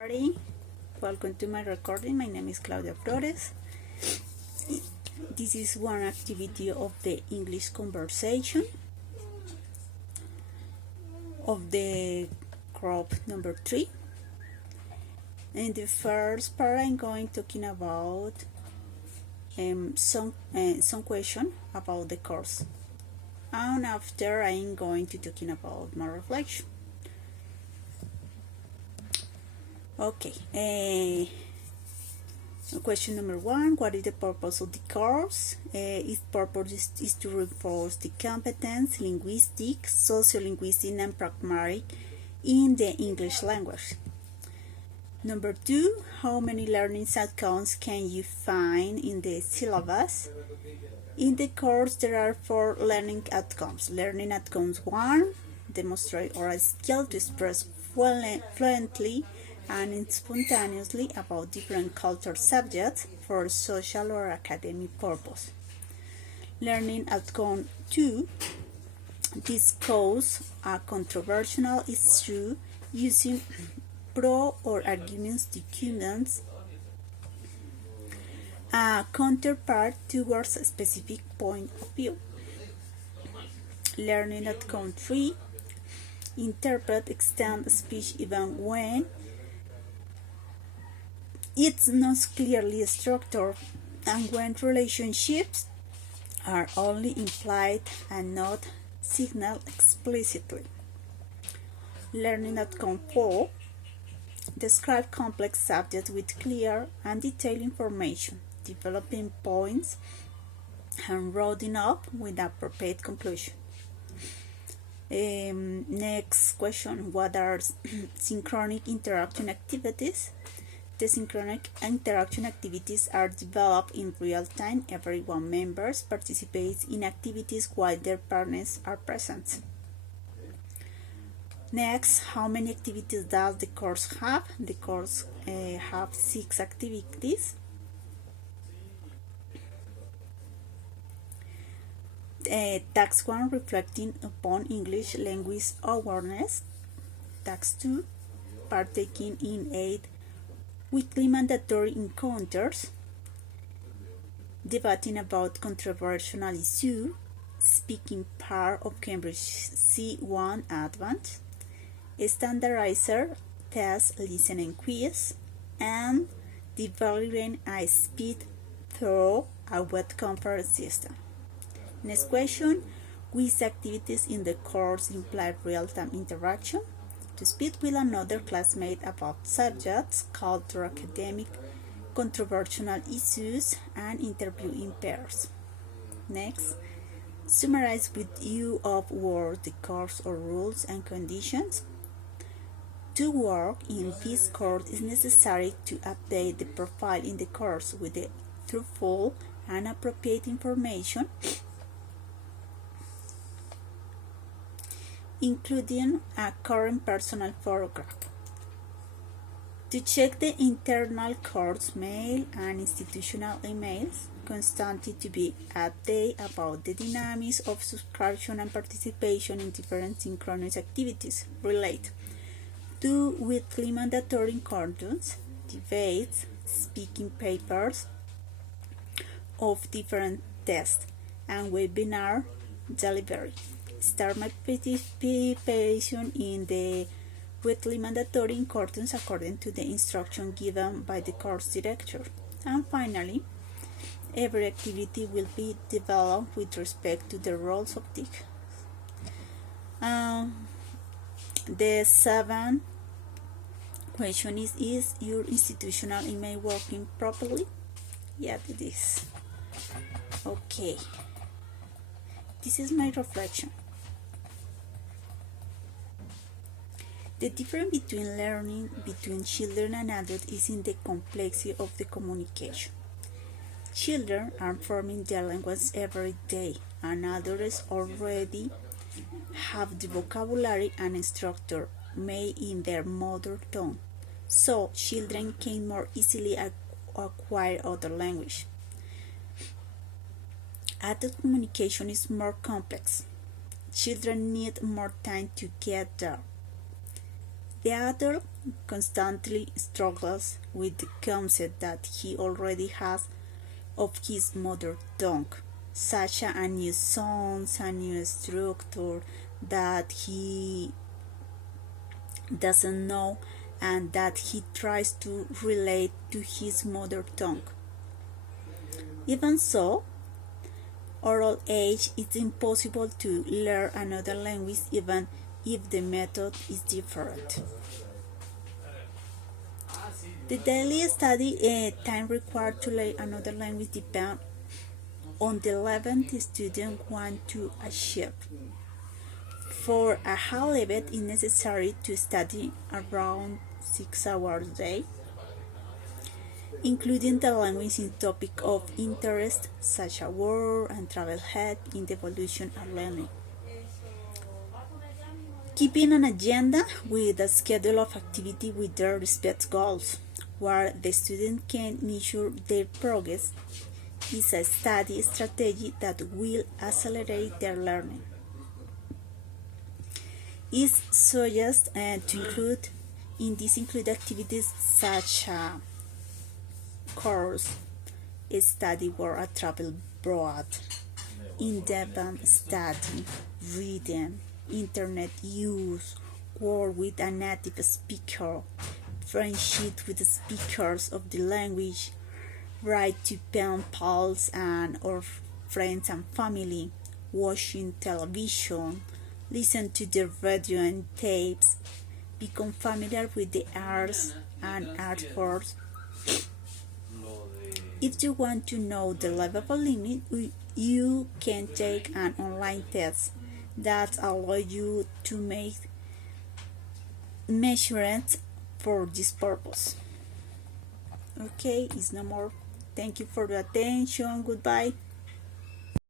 Everybody, welcome to my recording. My name is Claudia Flores. This is one activity of the English conversation of the group number 3. In the first part, I'm going talking about some question about the course, and after I'm going to talking about my reflection. Okay. Question number 1: what is the purpose of the course? Its purpose is to reinforce the competence, linguistic, sociolinguistic, and pragmatic in the English language. Number 2: how many learning outcomes can you find in the syllabus? In the course, there are 4 learning outcomes. Learning outcomes 1: demonstrate oral skill to express fluently and spontaneously about different cultural subjects for social or academic purpose. Learning outcome 2: discuss a controversial issue using pro or arguments documents a counterpart towards a specific point of view. Learning outcome 3: interpret extend speech even when it's not clearly structured and when relationships are only implied and not signaled explicitly. Learning outcome 4: describe complex subjects with clear and detailed information, developing points and rounding up with appropriate conclusion. Next question: what are synchronic interaction activities? The synchronic interaction activities are developed in real time. Everyone members participates in activities while their partners are present. Next, how many activities does the course have? The course have 6 activities. Task 1: reflecting upon English language awareness. Task 2: partaking in 8 weekly mandatory encounters, debating about controversial issues, speaking part of Cambridge C1 Advanced, standardizer test listening quiz, and developing a speed through a web conference system. Next question: which activities in the course imply real-time interaction? To speak with another classmate about subjects, culture, academic, controversial issues, and interview in pairs. Next, summarize with use of words the course or rules and conditions. To work in this course, is necessary to update the profile in the course with the truthful and appropriate information, including a current personal photograph. To check the internal course mail and institutional emails, constantly to be updated about the dynamics of subscription and participation in different synchronous activities related to weekly mandatory courses, debates, speaking papers of different tests, and webinar delivery. Start my participation in the weekly mandatory courses according to the instruction given by the course director. And finally, every activity will be developed with respect to the roles of the The 7th question is your institutional email working properly? Yeah, it is. Okay. This is my reflection. The difference between learning between children and adults is in the complexity of the communication. Children are forming their language every day, and adults already have the vocabulary and structure made in their mother tongue, so children can more easily acquire other language. Adult communication is more complex. Children need more time to get there. The adult constantly struggles with the concept that he already has of his mother tongue, such a new sounds, a new structure that he doesn't know and that he tries to relate to his mother tongue. Even so, oral age it's impossible to learn another language even if the method is different. The daily study time required to learn another language depends on the level the student wants to achieve. For a high level, it is necessary to study around 6 hours a day, including the language in topic of interest such as war and travel help in the evolution of learning. Keeping an agenda with a schedule of activity with their respective goals, where the student can measure their progress, is a study strategy that will accelerate their learning. It suggests include activities such as course, study where I travel abroad, in-depth study, reading, internet use, work with a native speaker, friendship with the speakers of the language, write to pen pals and or friends and family, watching television, listen to the radio and tapes, become familiar with the arts and art forms. If you want to know the level limit, you can take an online test that allows you to make measurements for this purpose. Okay, it's no more. Thank you for the attention. Goodbye.